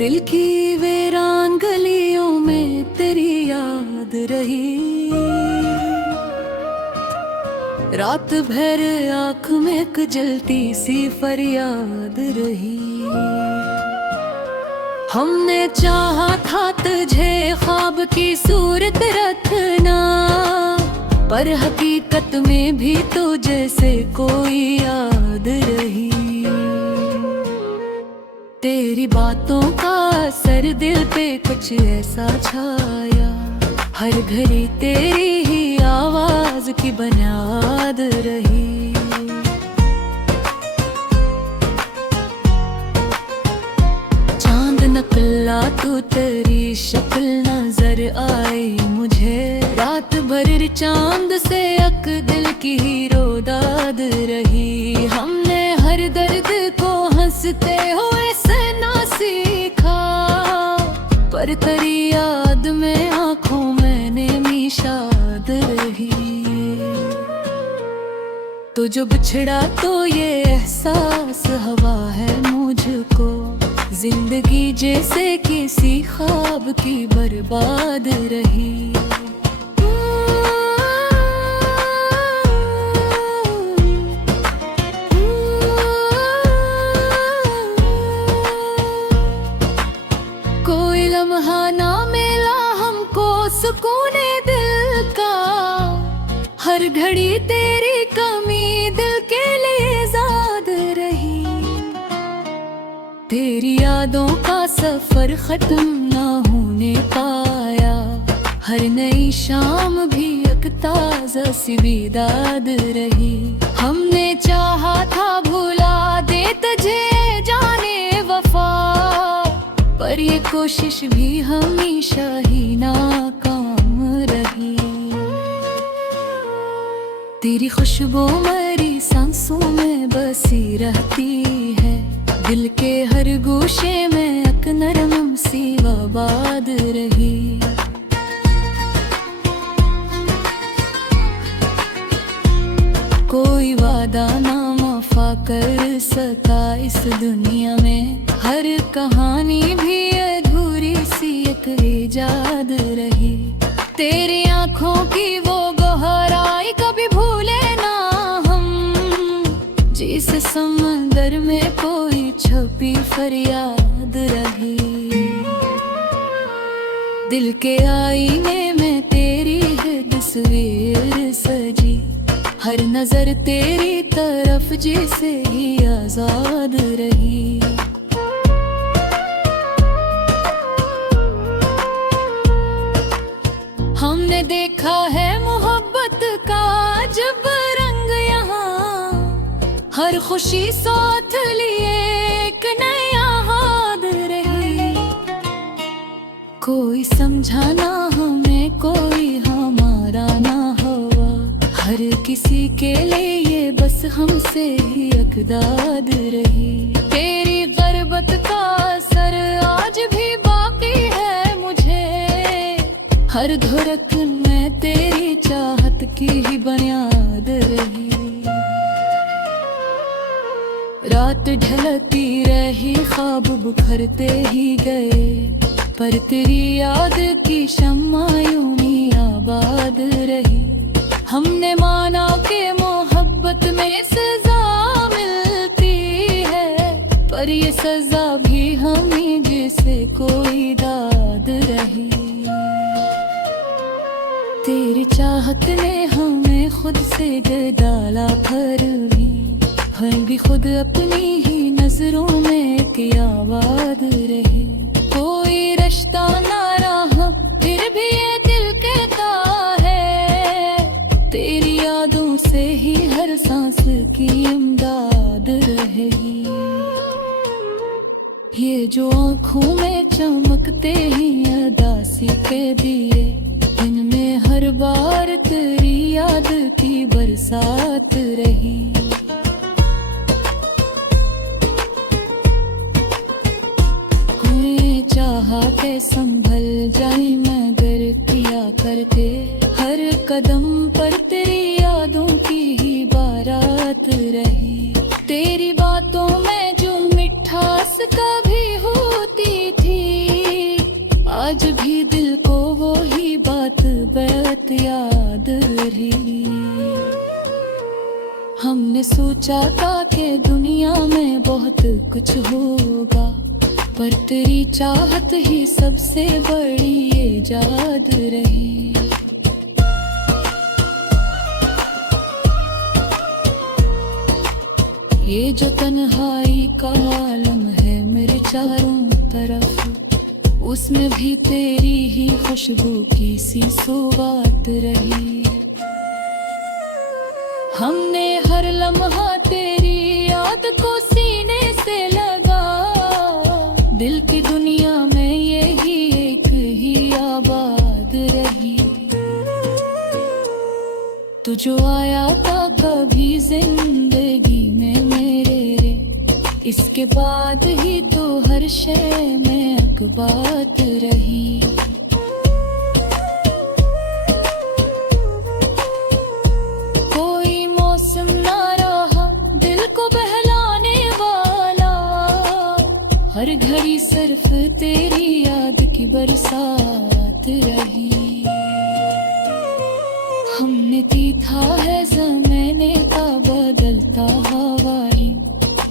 दिल की वीरान गलियों में तेरी याद रही। रात भर आँख में एक जलती सी फरियाद रही। हमने चाहा था तुझे ख्वाब की सूरत रखना, पर हकीकत में भी तो जैसे कोई याद रही। तेरी बातों का असर दिल पे कुछ ऐसा छाया, हर घड़ी तेरी ही आवाज की बुनियाद रही। चांद निकला तो तेरी शक्ल नजर आई मुझे, रात भर चांद से अक दिल की हीरो दाद रही। हमने हर दर्द को हंसते हुए सहना सीखा, पर तेरी याद में आंखों में निशाद रही। तो जो बिछड़ा तो ये एहसास हवा है मुझको, जिंदगी जैसे किसी ख्वाब की बर्बाद रही। कोई लम्हा ना मिला हमको सुकूने दिल का, हर घड़ी तेरी कमी दिल के लिए ज़ाद रही। तेरी यादों का सफर खत्म ना होने पाया, हर नई शाम भी एक ताज़ा सी बिदाद रही। हमने चाहा था भुला दे तुझे जाने वफा, पर ये कोशिश भी हमेशा ही नाकाम रही। तेरी खुशबू मेरी सांसों में बसी रहती है, दिल के हर गोशे में एक नरम सी आबाद रही। कोई वादा ना वफा कर सका इस दुनिया में, हर कहानी भी अधूरी सी एक इजाद रही। तेरी आँखों की वो गहराई कभी भूले ना हम, जिस समंदर में कोई छुपी फरियाद रही। दिल के आईने में तेरी है तस्वीर सजी, हर नजर तेरी तरफ जैसे ही आजाद रही। हमने देखा है मोहब्बत का जब रंग यहाँ, हर खुशी साथ लिए एक नया याद रही। कोई समझाना हमें कोई हमारा ना हुआ, हर किसी के लिए बस हमसे ही अकदाद रही। तेरी गुर्बत का असर आज भी बाकी है मुझे, हर धड़कन में तेरी चाहत की ही बुनियाद रही। रात ढलती रही ख्वाब बुखरते ही गए, पर तेरी याद की शम्मा यूं ही आबाद रही। हमने माना कि मोहब्बत में सजा मिलती है, पर ये सजा भी हमें जैसे कोई दाद रही। तेरी चाहत ने हमें खुद से डाला, फिर भी खुद अपनी ही नजरों में एक आबाद रही। कोई रिश्ता ना रहा फिर भी ये दिल कहता है, तेरी यादों से ही हर सांस की इमदाद रहेगी। ये जो आँखों में चमकते ही अदासी के दिए, इनमें हर बार तेरी याद की बरसात रही। हमें चाहा के संभल जाए मगर किया करते, हर कदम पर तेरी यादों की ही बारात रही। तेरी बातों में जो मिठास कभी होती थी, आज भी दिल को वो ही बात बैत याद रही। हमने सोचा था कि दुनिया में बहुत कुछ होगा, पर तेरी चाहत ही सबसे बड़ी इजाद रही। ये जो तन्हाई का आलम है मेरे चारों तरफ, उसमें भी तेरी ही खुशबू की सी सौगात रही। हमने हर लम्हा तेरी याद को सीने से लगा, दिल की दुनिया में यही एक ही आबाद रही। तू जो आया था कभी जिंदगी में मेरे रे, इसके बाद ही तो हर शय में अकबात रही। कोई मौसम ना रहा दिल को बहलाने वाला, हर घड़ी सिर्फ तेरी याद की बरसात रही। हमने तीथा है ज़माने का बदलता हवाई,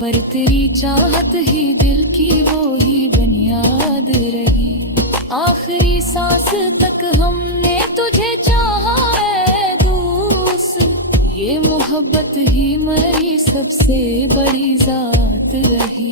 पर तेरी चाहत ही दिल की वो ही बुनियाद रही। आखिरी सांस तक हमने तुझे चाहा है दोस्त, ये मोहब्बत ही मेरी सबसे बड़ी जात रही।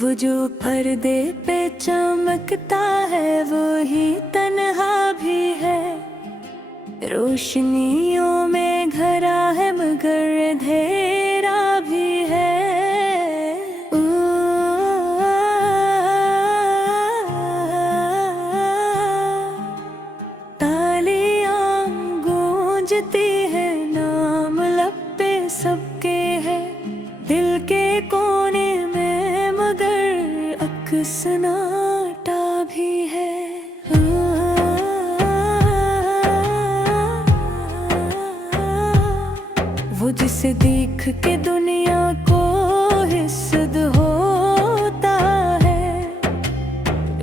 वो जो पर्दे पे चमकता है वो ही तन्हा भी है, रोशनियों में घरा है मगर अंधेरा भी है। तालियां गूंजती है, नाम लब पे सबके है, दिल के कोने में मगर अकसनाटा भी है। वो जिसे देख के दुनिया को हिस्सद होता है,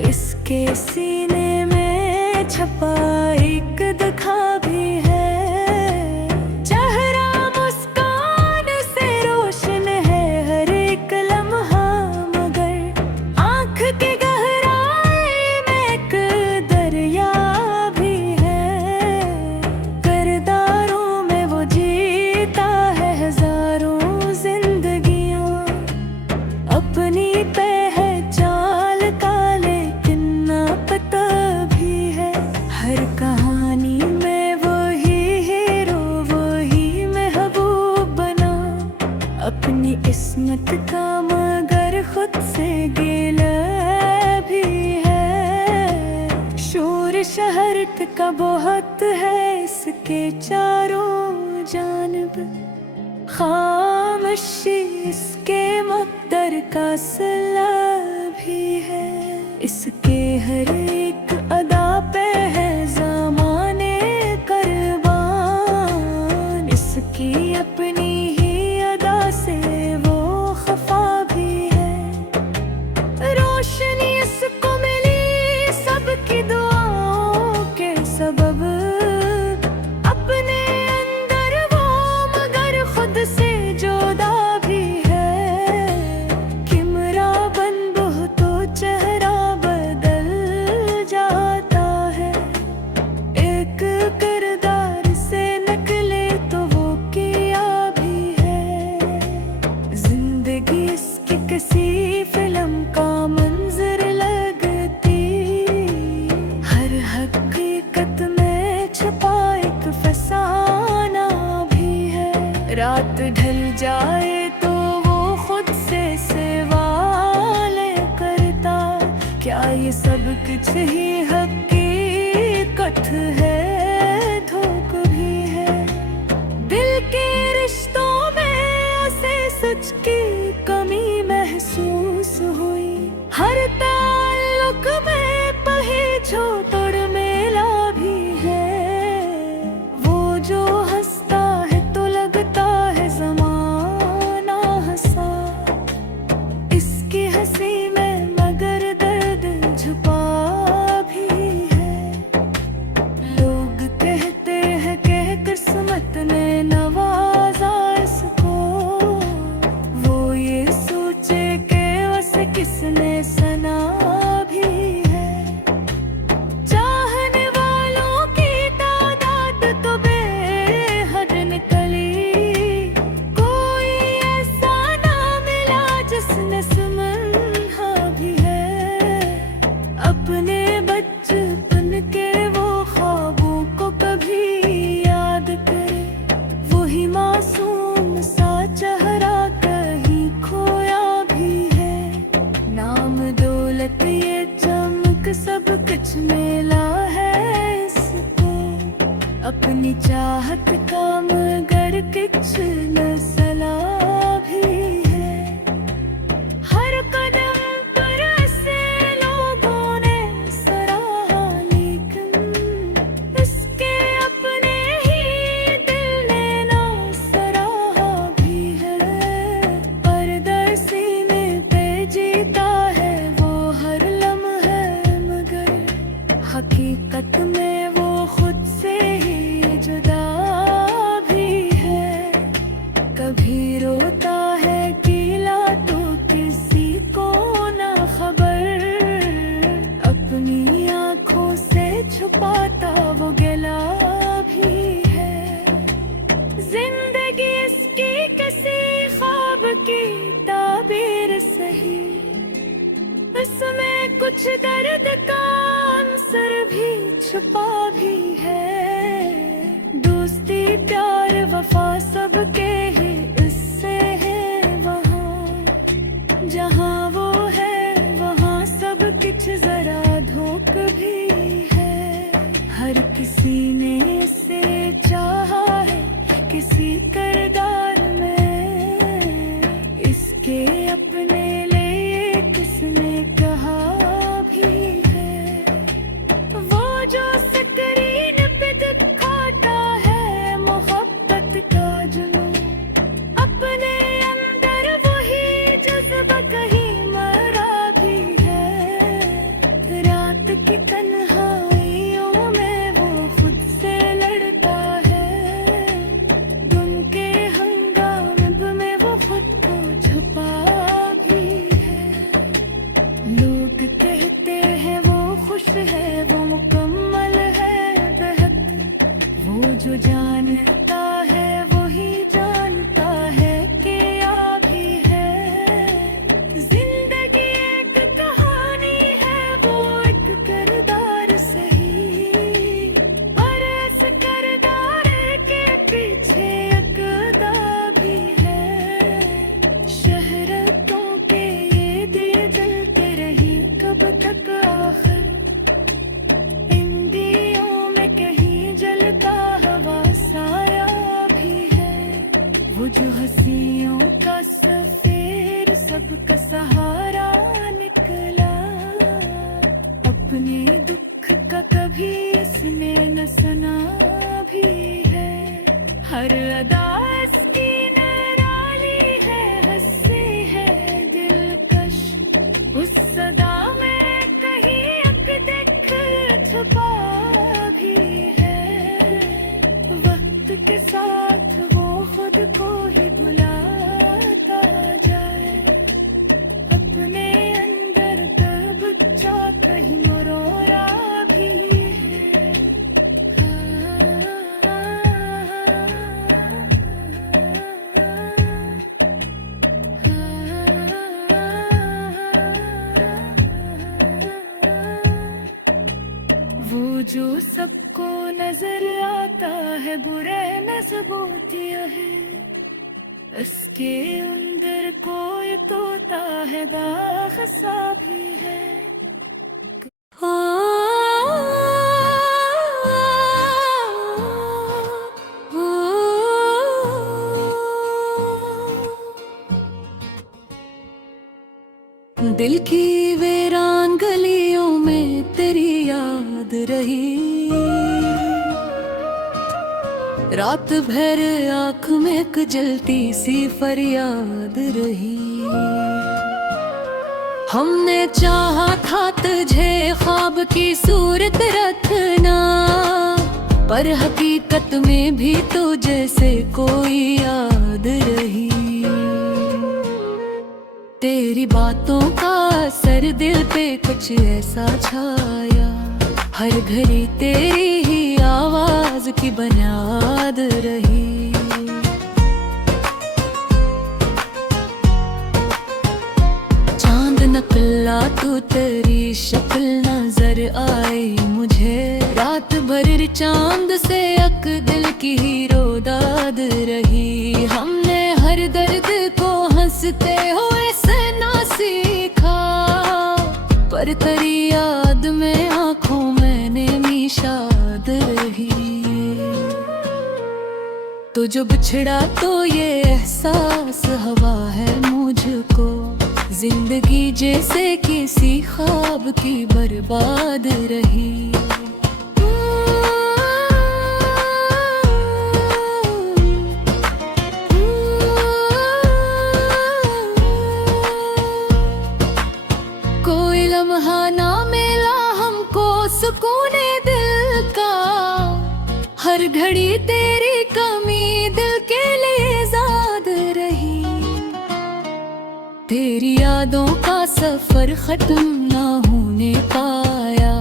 इसके सीने में छपा एक दुखा भी है। चेहरा मुस्कान से रोशन है हर एक लम्हा, मगर आँख की गहराई में एक दरिया भी है। किरदारों में वो जीता है हजारों जिंदगियाँ, अपनी पहचान का लेकिन ना पता भी है। हर कहानी में वही हीरो वही महबूब बना, अपनी किस्मत का मगर खुद से गिला भी है। शोर शहरत का बहुत है इसके चारों जानिब, खामोशी इसके मकदर का सिला भी है। इसके हर एक अदा पे है ज़माने कुर्बान, इसकी अपनी ही अदा से वो खफा भी है। रोशनी इसको मिली सबकी दुआओं के सबब, अपने अंदर वो मगर खुद से जुदा भी है। किमरा बन बहुतो चेहरा बदल जाता है, एक किरदार से निकले तो वो किया भी है। जिंदगी इसकी किसी फिल्म का मंजर लगती, हर हकीकत में छुपा एक फसाना भी है। रात ढल जाए तो वो खुद से सवाल करता, क्या ये सब कुछ ही हकीकत है, धोख भी है। दिल के रिश्तों में उसे सच की कमी महसूस हुई, हर ताल्लुक पूछो तोड़ मेला भी है। वो जो हंसता है तो लगता है जमाना हंसा, इसकी हंसी में मगर दर्द छुपा भी है। लोग कहते हैं कि किस्मत ने नवाजा इसको, वो ये सोचे कि उसे किसने सना भी है। चाहने वालों की तादाद तो बेहद निकली, कोई ऐसा ना मिला जिसने समझा भी है। अपने बचपन के वो ख्वाबों को कभी याद करे, वही मासूम सा चेहरा कहीं खोया भी है। नाम दौलत ये चमक सब कुछ मिला है इसको, अपनी चाहत का मगर कुछ न सला भी है। हर कदम पर ऐसे लोगों ने सराहा, लेकिन इसके अपने ही दिल ने ना सराहा भी है। पर्दा सीने पे जीता है वो हर लम्हा, मगर हकीकत में वो खुद से ही जुदा भी है। कभी रोता है गीला तो किसी को ना खबर, अपनी आंखों से छुपाता वो गिला भी है। जिंदगी इसकी किसी ख्वाब की ताबीर सही, इसमें कुछ दर्द का अंसर भी छुपा भी है। दोस्ती प्यार वफा सबके ही इससे है वहाँ, जहाँ वो है वहाँ सब कुछ जरा धोख भी है। हर किसी ने इसे चाहा है किसी किरदार में, इसके अपने लिए किसने कहा भी है। वो जो स्क्रीन पे दिखाता है मोहब्बत का जुनून, अपने अंदर वही जज्बा कहीं मरा भी है। रात की तन्हाइयों में वो खुद से लड़ता है, दिन के हंगामे में वो खुद को छुपा भी है। लोग कहते हैं वो खुश है, वो मुकम्मल है बेहद, वो जो जानता है वही जानता है कि आ भी है। जिंदगी एक कहानी है, वो एक किरदार सही, और इस किरदार के पीछे एक अदा भी है। शहरतों के ये दिए जलते रही कब तक आखिर, इन दियों में कहीं जलता हवा साया भी है। वो जो हंसियों का सफेर सबका सहारा निकला, अपने दुख का कभी इसने न सुना भी है। हर अदा इसकी निराली है, हंसी है दिलकश, उस सदा में कहीं एक दिख छुपा भी है। वक्त के साथ वो खुद को ही भुलाता जाए, अपने अंदर का बच्चा कहीं मरोरा भी है। वो जो सबको नजर आता है बुरे नस्बूतिया है, इसके अंदर कोई तोता है बाखसा भी है। दिल की वीरान गलियों में तेरी याद रही। रात भर आँख में एक जलती सी फरियाद रही। हमने चाहा था तुझे ख्वाब की सूरत रखना, पर हकीकत में भी तो जैसे कोई याद रही। तेरी बातों का असर दिल पे कुछ ऐसा छाया, हर घड़ी तेरी ही आवाज की बुनियाद रही। चांद निकला तो तेरी शक्ल नजर आई मुझे, रात भर चांद से अक दिल की हीरो दाद रही। हमने हर दर्द को हंसते हुए सहना सीखा, पर तेरी याद में आँखों मैंने निशाद रही। तो जो बिछड़ा तो ये एहसास हवा है मुझको, जिंदगी जैसे किसी ख्वाब की बर्बाद रही। कोई लम्हा ना मिला हमको सुकूने दिल का, हर घड़ी तेरी कमी दिल के लिए ज़ाद रही। तेरी यादों का सफर खत्म ना होने पाया,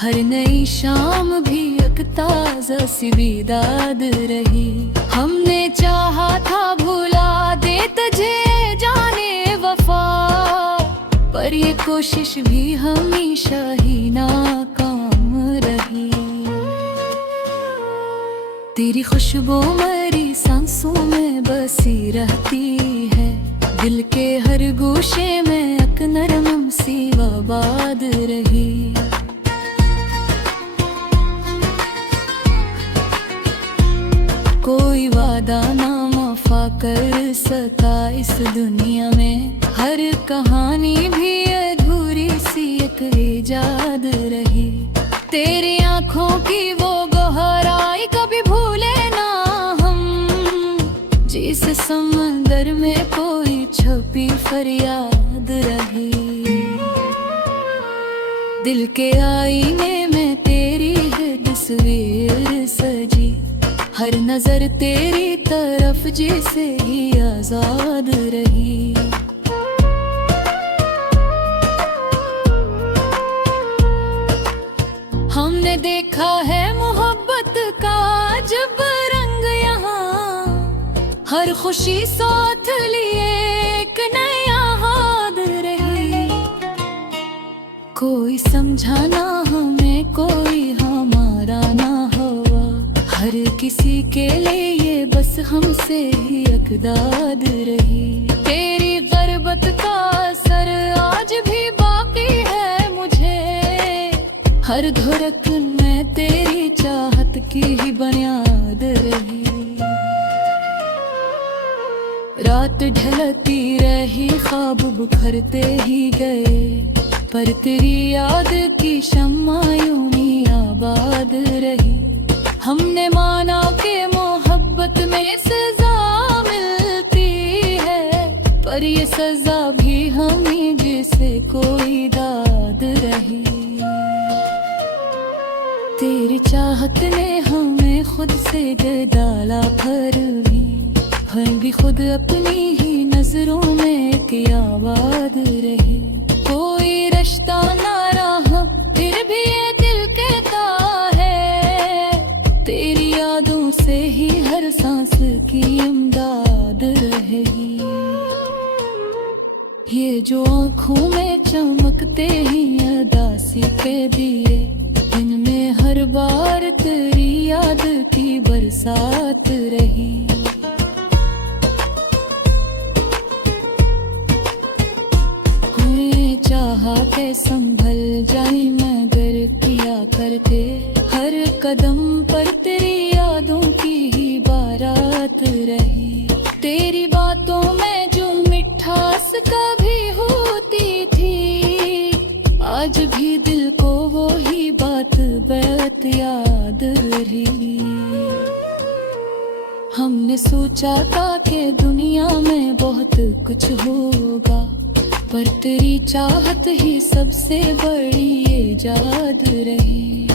हर नई शाम भी एक ताज़ा सी बीदाद रही। हमने चाहा था भुला दे तुझे जाने वफा, पर ये कोशिश भी हमेशा ही नाकाम रही। तेरी खुशबू मेरी सांसों में बसी रहती है, दिल के हर गोशे में एक नरम सी आबाद रही। कोई वादा ना वफा कर सका इस दुनिया में, हर कहानी भी अधूरी सी एक इजाद रही। तेरी आँखों की वो गहराई कभी भूले ना हम, जिस समंदर में कोई छुपी फरियाद रही। दिल के आईने में तेरी है तस्वीर सजी, हर नजर तेरी तरफ जैसे ही आजाद रही। हमने देखा है मोहब्बत का जब रंग यहाँ, हर खुशी साथ लिए एक नया याद रही। कोई समझाना हमें कोई हमारा ना हुआ, हर किसी के लिए बस हमसे ही अकदाद रही। तेरी गुर्बत का असर आज भी बाकी है मुझे, हर धड़कन में तेरी चाहत की ही बुनियाद रही। रात ढलती रही ख्वाब बुखरते ही गए, पर तेरी याद की शम्मा यूं ही आबाद रही। हमने माना कि मोहब्बत में सजा मिलती है, पर ये सजा भी हमें जैसे कोई दाद रही। तेरी चाहत ने हमें खुद से डाला, फिर भी खुद अपनी ही नजरों में एक आबाद रही। कोई रिश्ता ना रहा फिर भी ये दिल कहता है, तेरी यादों से ही हर सांस की इमदाद रहेगी। ये जो आँखों में चमकते ही अदासी के दिए, इनमें हर बार तेरी याद की बरसात रही। हमें चाहा के संभल जाए मगर किया करते, हर कदम पर तेरी यादों की ही बारात रही। तेरी बातों में जो मिठास कभी होती थी, आज भी दिल को वो ही बात हमने सोचा था कि दुनिया में बहुत कुछ होगा, पर तेरी चाहत ही सबसे बड़ी इजाद रही।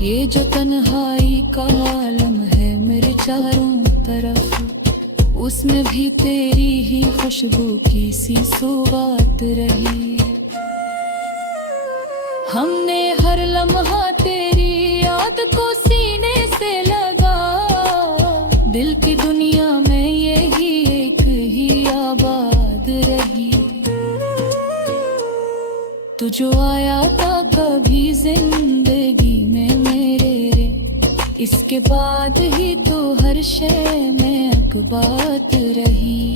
ये जो तन्हाई का आलम है मेरे चारों तरफ, उसमें भी तेरी ही खुशबू की सी सौगात रही। हमने हर लम्हा तेरी याद को सीने से लगा, दिल की दुनिया में यही एक ही आबाद रही। तू जो आया था कभी जिंदगी में मेरे रे, इसके बाद ही तो हर शय में अकबात रही।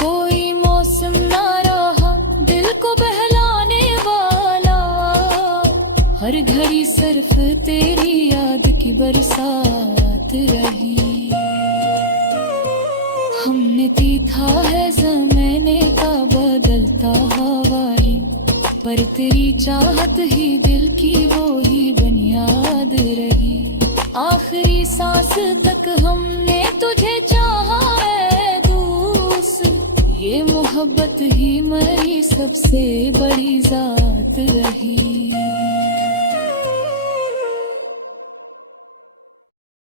कोई मौसम ना रहा दिल को बहलाने वाला, हर घड़ी सिर्फ तेरी याद की बरसात रही। हमने देखा है ज़माने का बदलता हवाई, पर तेरी चाहत ही दिल की वो ही बुनियाद रही। आखिरी सांस तक हमने तुझे चाहा है दोस्त, ये मोहब्बत ही मेरी सबसे बड़ी ज़ात रही।